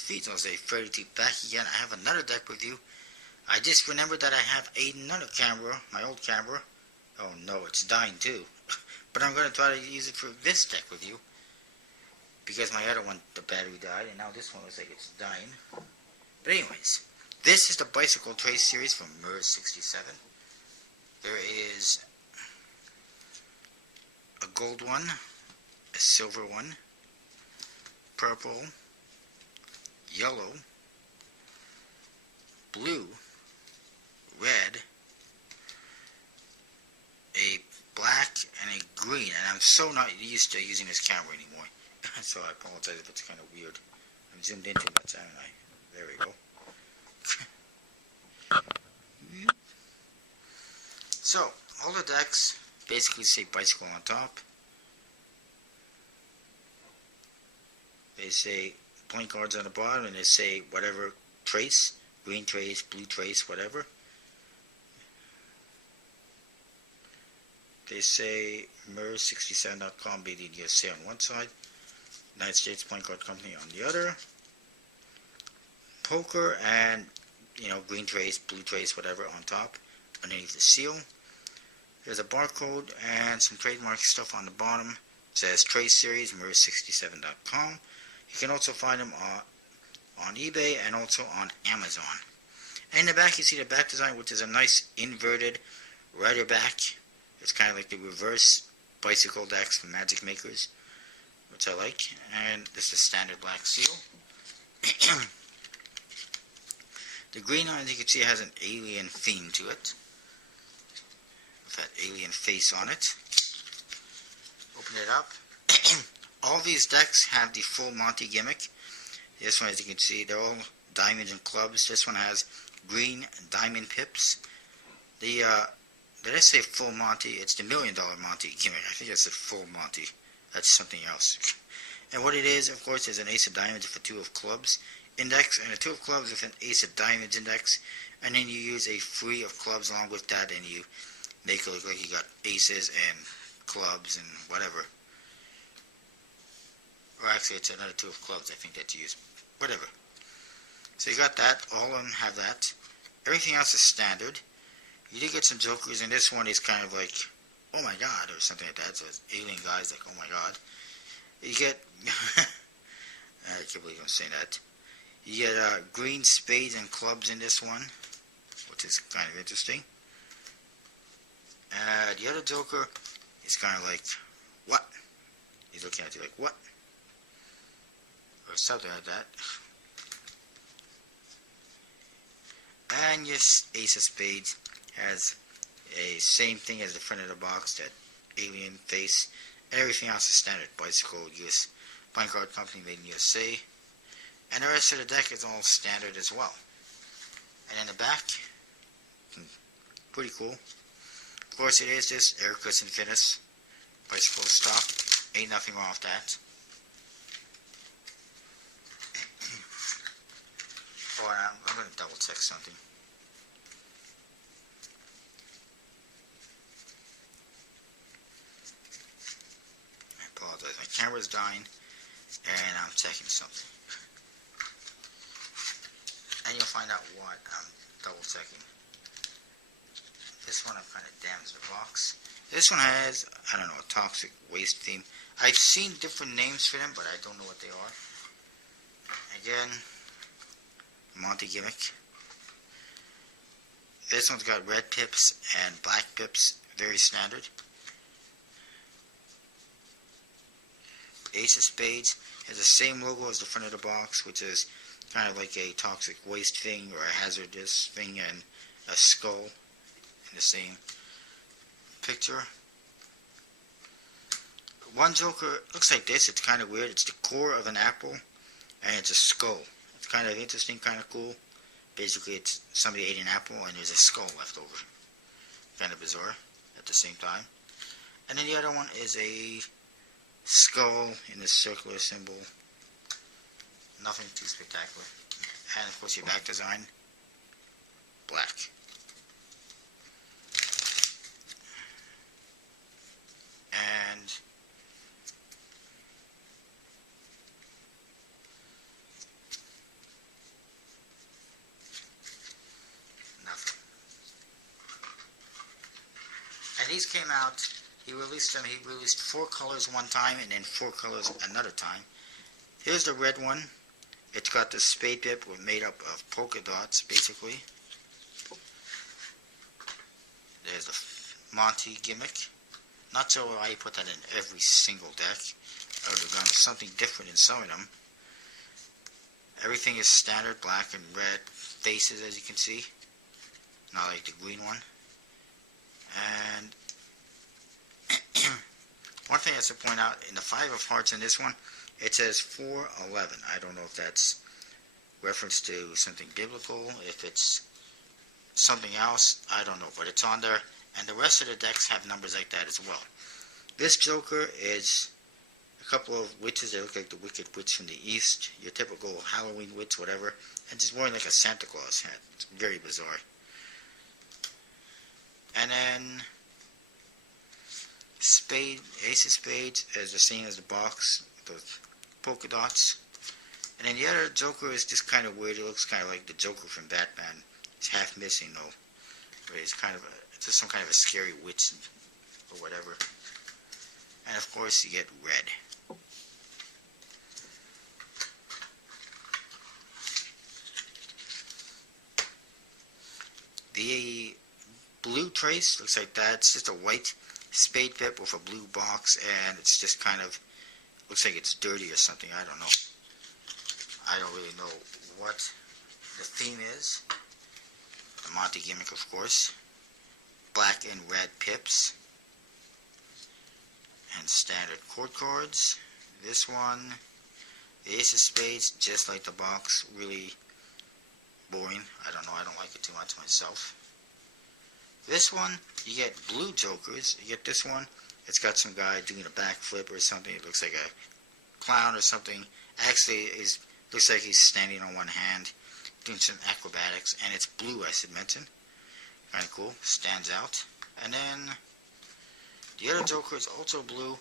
feet. I'll say 32 back again. I have another deck with you. I just remembered that I have another camera, my old camera. Oh no, it's dying too. But I'm going to try to use it for this deck with you. Because my other one, the battery died, and now this one looks like it's dying. But anyways, this is the Bicycle Trace series from Merz 67. There is a gold one, a silver one, purple, yellow, blue, red, a black, and a green. And I'm so not used to using this camera anymore. So I apologize if it's kind of weird. I'm zoomed in too much, haven't I? There we go. So, all the decks basically say bicycle on top. They say point cards on the bottom, and they say whatever trace, green trace, blue trace, whatever. They say Merz67.com, made in USA on one side, United States Point Card Company on the other. Poker and, green trace, blue trace, whatever on top, underneath the seal. There's a barcode and some trademark stuff on the bottom. It says Trace Series, Merz67.com. You can also find them on eBay and also on Amazon. And in the back you see the back design, which is a nice inverted rider back. It's kind of like the reverse bicycle decks from Magic Makers, which I like. And this is standard black seal. The green one, as you can see, has an alien theme to it, with that alien face on it. Open it up. All these decks have the full Monty gimmick. This one, as you can see, they're all diamonds and clubs. This one has green diamond pips. Did I say full Monty? It's the $1 Million Monty gimmick. I think I said full Monty. That's something else. And what it is, of course, is an ace of diamonds with a two of clubs index, and a two of clubs with an ace of diamonds index, and then you use a three of clubs along with that, and you make it look like you got aces and clubs and whatever. Or actually, it's another two of clubs, I think, that you use. Whatever. So you got that. All of them have that. Everything else is standard. You do get some jokers, and this one is kind of like, oh my god, or something like that. So it's alien guys like, oh my god. You get, I can't believe I'm saying that. You get green spades and clubs in this one, which is kind of interesting. The other joker is kind of like, what? He's looking at you like, what? Or something like that. And your ace of spades has a same thing as the front of the box, that alien face. Everything else is standard. Bicycle, US Point Card Company, made in USA. And the rest of the deck is all standard as well. And in the back, pretty cool. Of course, it is just Ericus Infinis bicycle stock. Ain't nothing wrong with that. Oh, I'm going to double check something. I apologize. My camera's dying, and I'm checking something. And you'll find out what I'm double checking. This one I've kind of damaged the box. This one has, I don't know, a toxic waste theme. I've seen different names for them, but I don't know what they are. Again, Monty gimmick. This one's got red pips and black pips, very standard. Ace of Spades has the same logo as the front of the box, which is kind of like a toxic waste thing or a hazardous thing, and a skull in the same picture. One joker looks like this. It's kind of weird. It's the core of an apple, and it's a skull. It's kind of interesting, kind of cool. Basically, it's somebody ate an apple, and there's a skull left over. Kind of bizarre at the same time. And then the other one is a skull in a circular symbol. Nothing too spectacular. And of course your back design, black. And these came out, he released them. He released 4 colors one time and then 4 colors another time. Here's the red one. It's got the spade tip made up of polka dots, basically. There's the Monty gimmick. Not sure why you put that in every single deck. I would have done something different in some of them. Everything is standard, black and red faces, as you can see. Not like the green one. And one thing I have to point out, in the 5 of hearts in this one, it says 411. I don't know if that's reference to something biblical, if it's something else, I don't know, but it's on there. And the rest of the decks have numbers like that as well. This Joker is a couple of witches. They look like the Wicked Witch from the East, your typical Halloween witch, whatever, and just wearing like a Santa Claus hat. It's very bizarre. And then Ace of Spades is the same as the box, those polka dots. And then the other Joker is just kind of weird. It looks kind of like the Joker from Batman. It's half missing though. But it's kind of just some kind of a scary witch or whatever. And of course you get red. The blue trace looks like that. It's just a white spade pip with a blue box, and it's just kind of looks like it's dirty or something. I don't know. I don't really know what the theme is. The Monty gimmick, of course. Black and red pips. And standard court cards. This one, the Ace of Spades, just like the box, really boring. I don't know, I don't like it too much myself. This one, you get blue Jokers. You get this one, it's got some guy doing a backflip or something. It looks like a clown or something. Actually, it looks like he's standing on one hand, doing some acrobatics, and it's blue, I should mention. Kind of cool, stands out. And then the other Joker is also blue,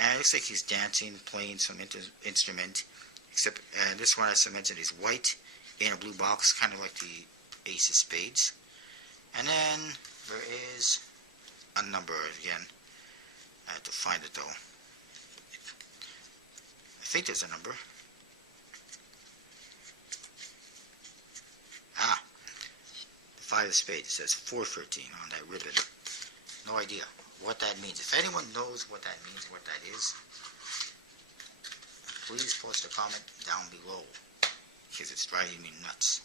and it looks like he's dancing, playing some instrument. Except this one, as I mentioned, is white in a blue box, kind of like the Ace of Spades. And then there is a number again. I have to find it though. I think there's a number. The 5 of Spades. It says 413 on that ribbon. No idea what that means. If anyone knows what that means, what that is, please post a comment down below, because it's driving me nuts.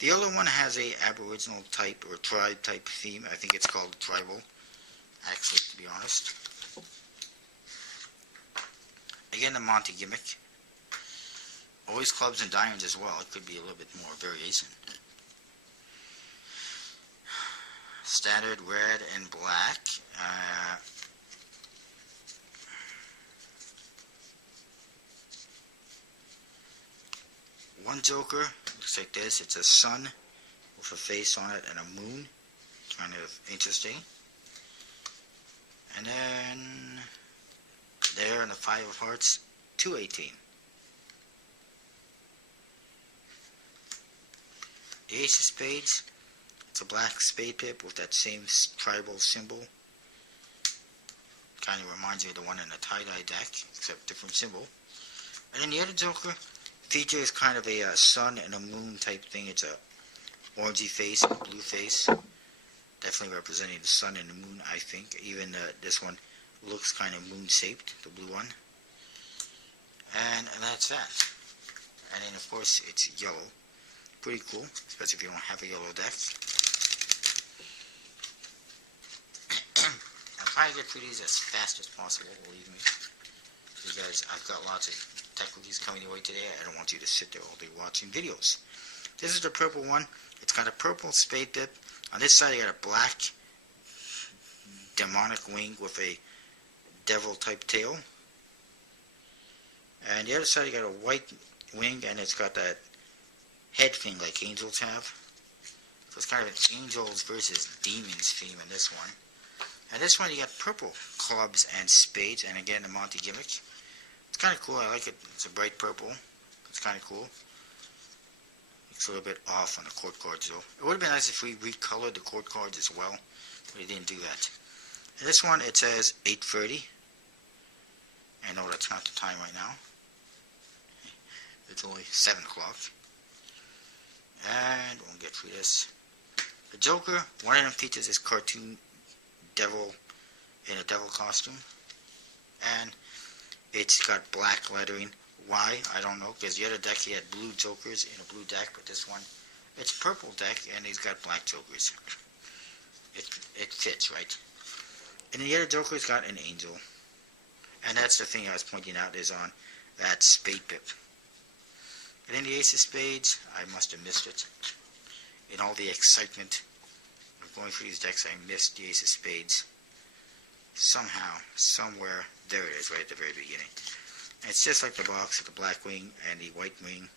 The other one has a Aboriginal type or tribe type theme. I think it's called tribal, actually, to be honest. Again, the Monty gimmick. Always clubs and diamonds as well. It could be a little bit more variation. Standard red and black. One Joker looks like this. It's a sun with a face on it and a moon. Kind of interesting. And then there in the 5 of Hearts, 218. The Ace of Spades. It's a black spade pip with that same tribal symbol. Kind of reminds me of the one in the tie-dye deck, except different symbol. And then the other Joker features kind of a sun and a moon type thing. It's a orangey face and a blue face. Definitely representing the sun and the moon, I think. Even this one looks kind of moon-shaped, the blue one. And that's that. And then, of course, it's yellow. Pretty cool, especially if you don't have a yellow deck. I'm trying to get through these as fast as possible, believe me. You guys, I've got lots of tech reviews coming your way today. I don't want you to sit there all day watching videos. This is the purple one. It's got a purple spade tip. On this side, you got a black demonic wing with a devil type tail. And the other side, you got a white wing, and it's got that head thing like angels have. So it's kind of an angels versus demons theme in this one. And this one, you got purple clubs and spades, and again, the Monty gimmick. It's kind of cool. I like it. It's a bright purple. It's kind of cool. Looks a little bit off on the court cards, though. It would have been nice if we recolored the court cards as well, but we didn't do that. And this one, it says 8:30. I know that's not the time right now. It's only 7 o'clock. And we'll get through this. The Joker, one of them features this cartoon devil in a devil costume. And it's got black lettering. Why? I don't know. Because the other deck he had blue Jokers in a blue deck. But this one, it's a purple deck and he's got black Jokers. It fits, right? And the other Joker's got an angel. And that's the thing I was pointing out is on that spade pip. And then the Ace of Spades, I must have missed it. In all the excitement of going through these decks, I missed the Ace of Spades. Somehow, somewhere, there it is, right at the very beginning. And it's just like the box with the black wing and the white wing.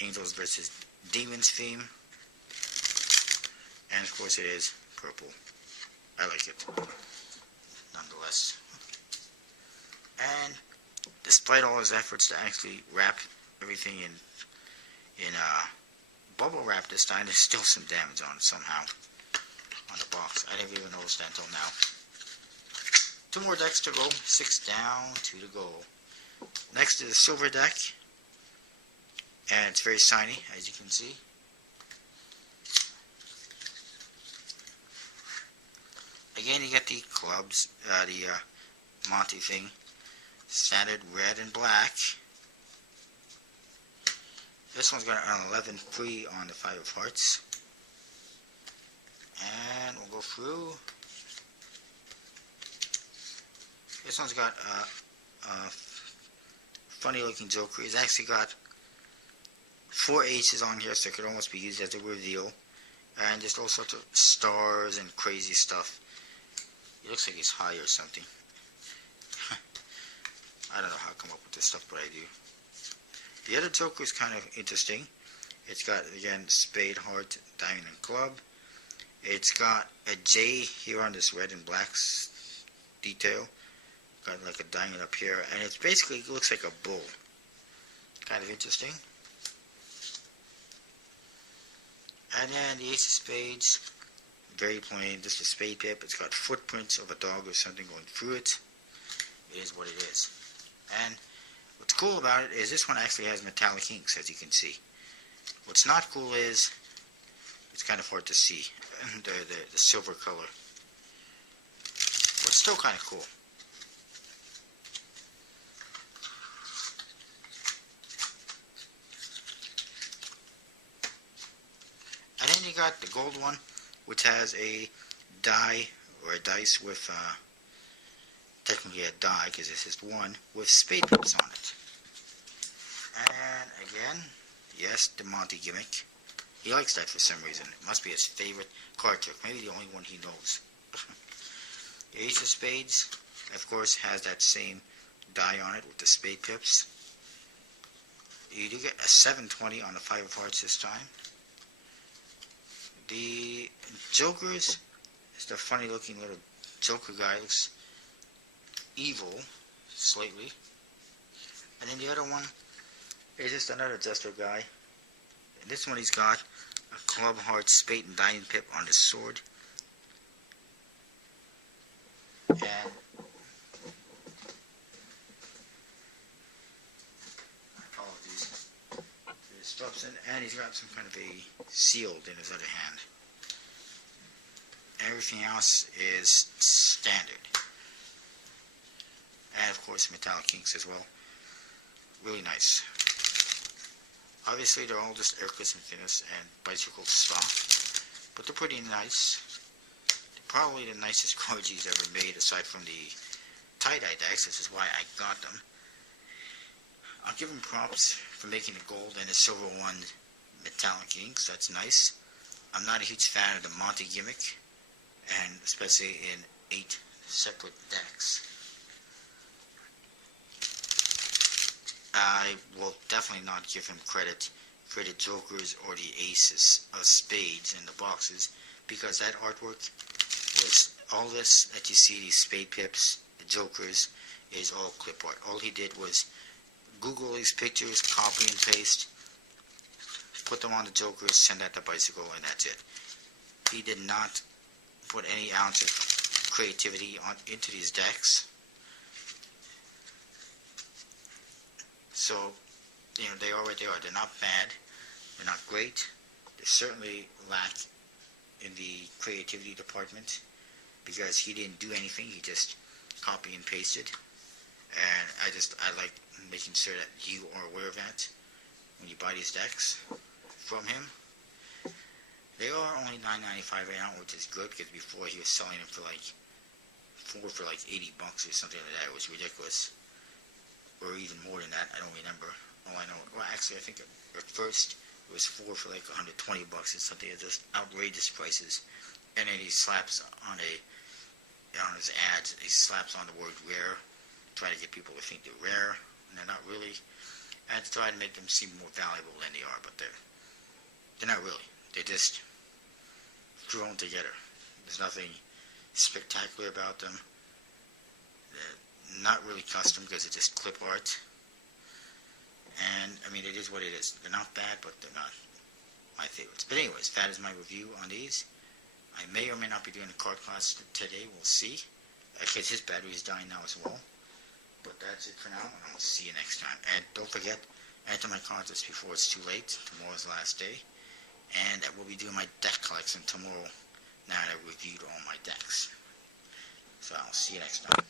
Angels versus Demons theme. And of course it is purple. I like it, nonetheless. And despite all his efforts to actually wrap everything in bubble wrap this time, there's still some damage on it somehow on the box. I didn't even notice that until now. 2 more decks to go. 6 down, 2 to go. Next is the silver deck, and it's very shiny, as you can see. Again, you get the clubs, the Monty thing. Standard red and black. This one's got an 11 free on the 5 of hearts. And we'll go through. This one's got a funny looking Joker. He's actually got 4 aces on here, so it could almost be used as a reveal. And just all sorts of stars and crazy stuff. He looks like he's high or something. I don't know how I come up with this stuff, but I do. The other Joker is kind of interesting. It's got, again, spade, heart, diamond, and club. It's got a J here on this red and black detail. Got like a diamond up here. And it basically looks like a bull. Kind of interesting. And then the Ace of Spades. Very plain. Just a spade pip. It's got footprints of a dog or something going through it. It is what it is. And what's cool about it is this one actually has metallic inks, as you can see. What's not cool is it's kind of hard to see the silver color. But it's still kind of cool. And then you got the gold one, which has a die or a dice with technically a die, because this is one with spade pips on it. And again, yes, the Monty gimmick. He likes that for some reason. It must be his favorite card trick. Maybe the only one he knows. The Ace of Spades, of course, has that same die on it with the spade pips. You do get a 720 on the 5 of hearts this time. The Jokers is the funny looking little Joker guy. Looks evil, slightly. And then the other one is just another Jester guy. And this one he's got a club, heart, spade, and diamond pip on his sword. And apologies. There's stops in, and he's got some kind of a shield in his other hand. Everything else is standard. And of course metallic inks as well. Really nice. Obviously they're all just Ericus and Finis and bicycle stuff, but they're pretty nice. They're probably the nicest cards he's ever made aside from the tie-dye decks. This is why I got them. I'll give him props for making the gold and the silver one metallic inks. That's nice. I'm not a huge fan of the Monty gimmick, and especially in 8 separate decks. I will definitely not give him credit for the Jokers or the Aces of Spades in the boxes, because that artwork was all this that you see, these spade pips, the Jokers, is all clip art. All he did was Google these pictures, copy and paste, put them on the Jokers, send that to Bicycle, and that's it. He did not put any ounce of creativity into these decks. So, they are what they are. They're not bad. They're not great. They certainly lack in the creativity department because he didn't do anything. He just copy and pasted. And I like making sure that you are aware of that when you buy these decks from him. They are only $9.95 right now, which is good because before he was selling them for like $4 for like $80 or something like that. It was ridiculous, or even more than that. I don't remember. All I know, well, actually, I think at first it was $4 for like $120 or something. It's just outrageous prices. And then he slaps on his ads, he slaps on the word rare, try to get people to think they're rare, and they're not really. And to try to make them seem more valuable than they are, but they're not really. They're just thrown together. There's nothing spectacular about them. They're not really custom because it's just clip art. And, I mean, it is what it is. They're not bad, but they're not my favorites. But anyways, that is my review on these. I may or may not be doing a card class today. We'll see. Because his battery is dying now as well. But that's it for now, and I'll see you next time. And don't forget, enter my contest before it's too late. Tomorrow's the last day. And I will be doing my deck collection tomorrow now that I've reviewed all my decks. So I'll see you next time.